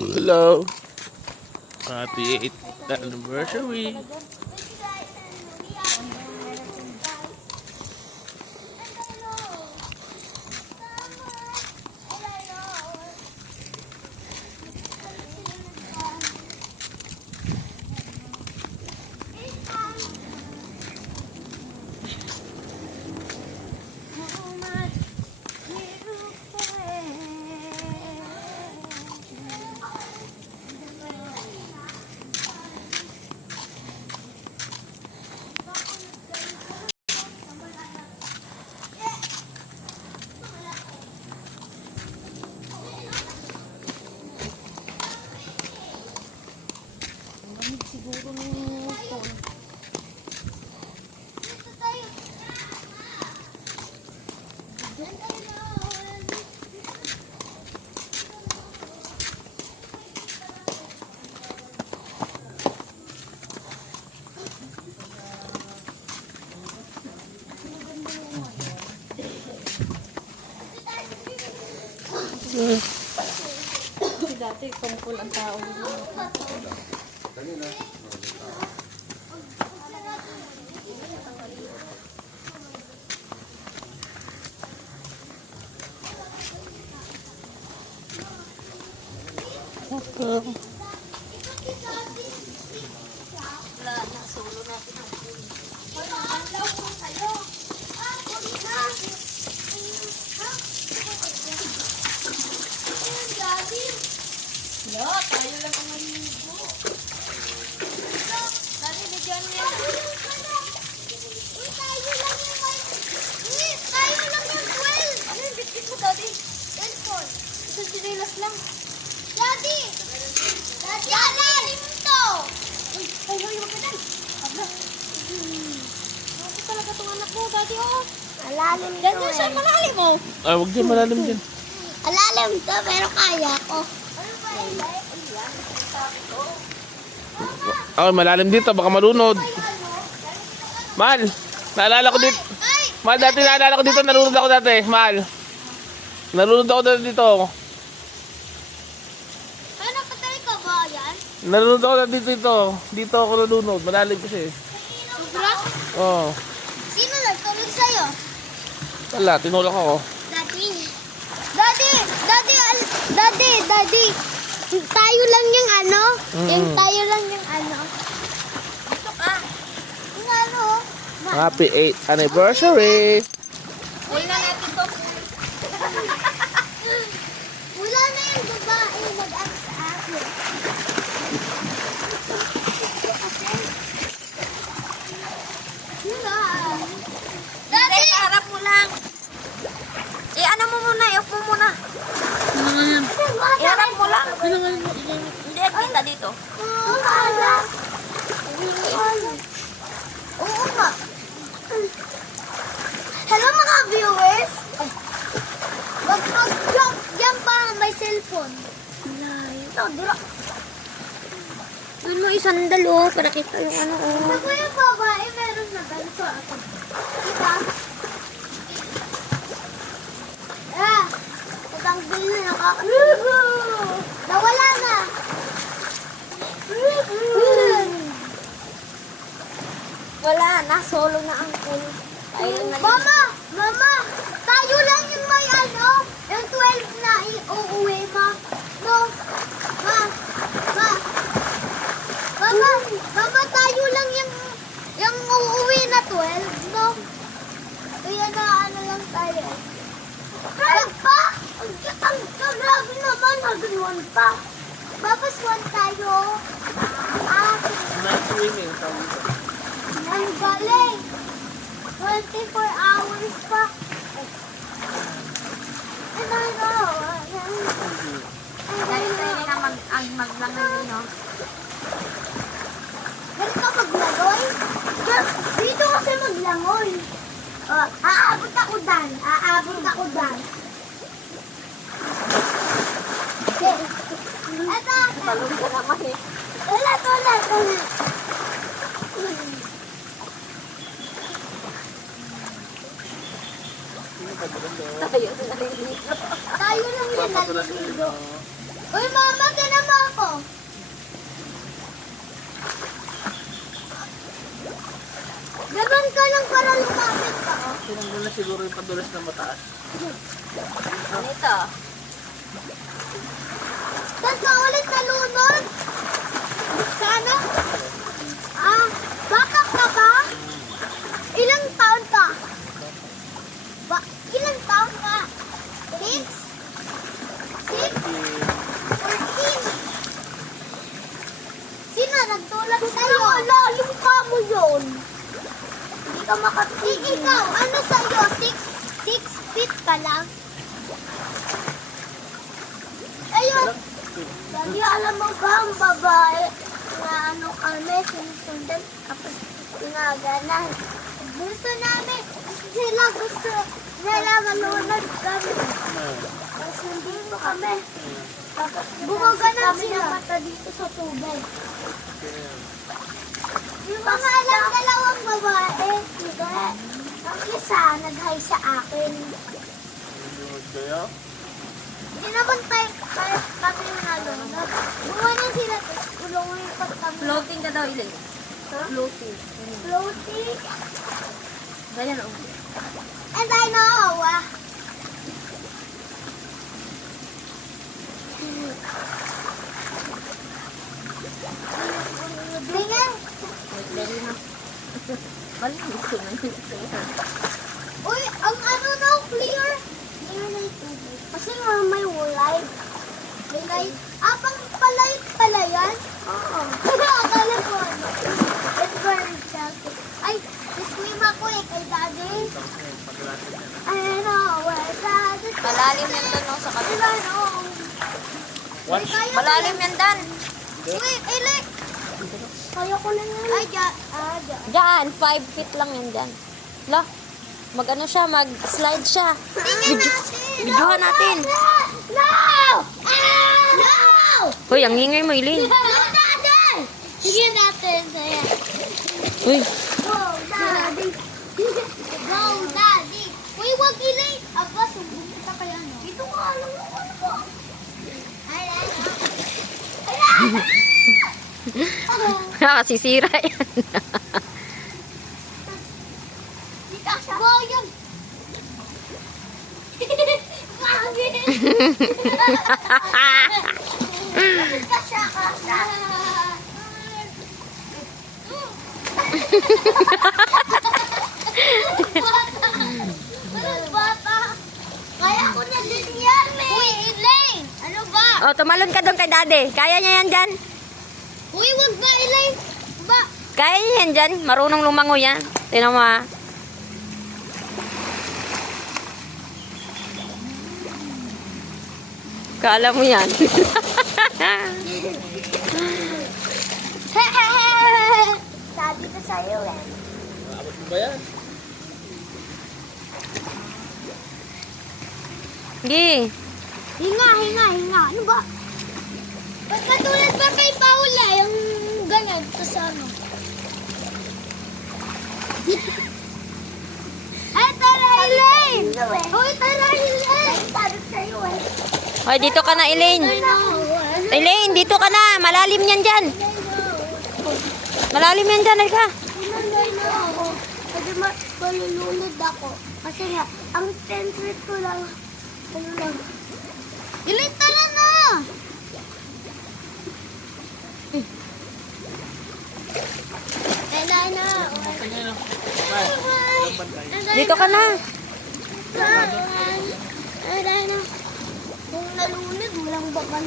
Hello. Happy 8th anniversary. Siguro ng phone. Kasi dati tungkol ang tao. Okay. Wala na, solo natin ang phone. No, tayo lang ang maligo. Dali, bigyan niya. Tayo lang yung 12. Ano yung bitbit mo, Daddy? Cellphone. Isang sinilas lang. Daddy! Daddy, alalim to! Ay, huwag ka dyan. Abla. Bakit talaga itong anak mo, Daddy, oh? Alalim to Ganyan siya, malalim, oh. Ay, huwag dyan, malalim dyan. Alalim to, pero kaya ko. Ay, malalim dito, baka malunod. Mal, naalala ko dito. Mal, dati naalala ko dito, nalunod ako dati. Mal, nalunod ako dito. Ano, patay ka ba yan? Nalunod ako dito. Dito ako nalunod, malalim kasi. Sobra? Oo. Sino nagtulog sa'yo? Wala, tinulak ako. Daddy! Daddy! Daddy! Daddy! Daddy! Tayo lang yung ano? Yung tayo lang yung ano? Ito ka. Yung ano? Happy 8th anniversary. Uy na natin to. Wala na yung babae nag-act sa akin. Wala. Daddy! Harap mo lang. Ano mo muna, i-off mo muna. Iharap mo lang. Hindi, kita dito. Oo nga. Hello mga viewers. Mag-jump dyan pa may cellphone. Ito, dira. Doon mo isandal, oh, para kita yung ano, oh. Ako yung babae, meron na ganito ako. Diba? Patanggal na nawala na. Wala na, solo na ang pool. Mama, tayo lang yung may ano, yung 12 na uuwi, ma. No, mama, tayo lang yung uuwi na 12, no? Kaya na ano lang tayo. Grabe pa! Ang grabe naman, hagin 1 pa. Babas 1 tayo. Night swimming. Ang galing! 24 hours pa. And I know. Dahil tayo na maglangan yun, no? Ganito maglangoy? Dito kasi maglangoy. Aabot ako dan. Ito. Talong ka naman, eh. Ulat. Tayo na rin dito. Tayo lang yan naliligo. Uy, mama, ka naman. para lumapit ka. Oh. Tinanggal na siguro yung padulas na mataas. Ito. Saan ka ulit nalunod? Sana? Baka ka ba? Ilang taon ka? Ilang taon ka? 6? 14? Sino nagtulad sa'yo? Lalim ka mo yun. Hindi ka makatigil. Ikaw, ano sa'yo? 6 feet ka lang? Ayun. Lagi alam mo ba ang babae na ano kami, sinusundan kapag pinaganan. Gusto namin, gusto nila malunod kami. Sundin mo kami. Tapos bumaganan sila mata dito sa tubig. Yung mga alam dalawang babae, diba? Ang isa, nag-hi sa akin. Kaya? Hindi naman tayo kami yung nalunod. Bumanan sila, ulong yung kami. Floating ka daw, Ilay. Floating. Floating. Ganyan, oh. And I know. Tingnan. Malinis ko na. Uy, ang ano na, clear. Clear na yung tubig. Kasi nga may light. May light. Pang palight pala yan? Oo. Akala ko ano. It's very selfish. Ay, swim ako kay daddy. I know where daddy. Malalim yan doon, no, sa kabila. I know. What? Malalim yan, Dan. Uy, Eli. Kaya ko na yan. Ay, dyan. Diyan, 5 feet lang yan dyan. La, mag-ano siya, mag-slide siya. Tingnan natin. Videohan natin. No! No! Hoy, ang ingay mo, Ilay. No, daddy! Tingnan natin. Ayan. Uy, Go, daddy. Go, daddy. Uy, wag ilay. Aba, sumbong kita kaya no. Dito ka, alam mo ano ba? Ay. nakasisira yan. Dito siya. Bayang. Mangin. Dito siya ka. Bata. Kaya ko na din yan, eh. Uy, Elaine. Ano ba? Oh, tumalon ka doon kay Daddy. Kaya niya yan dyan. Uy, wag ba, Elaine? Ba? Kaya niya yan dyan. Marunong lumango yan. Tingnan mo, ah. Kala mo yan. Sabi ko sa'yo, eh. Abot mo ba yan? Sige. Hinga. Ano ba? Ba't katulad ba kay Paula, yung ganyan, tapos ano? Ay, tara, Elaine! Uy, tara, Elaine! Sabi ko sa'yo, eh. Hoy, dito ka na, Elaine. Elaine, dito ka na. Malalim yan dyan. Malalim yan dyan. Halika. Kasi malulunod ako. Kasi nga, ang 10 feet ko lang, ano lang. Elaine, tara na! Tara na! Dito ka na. Tara na! Kung nalunod, walang bakan.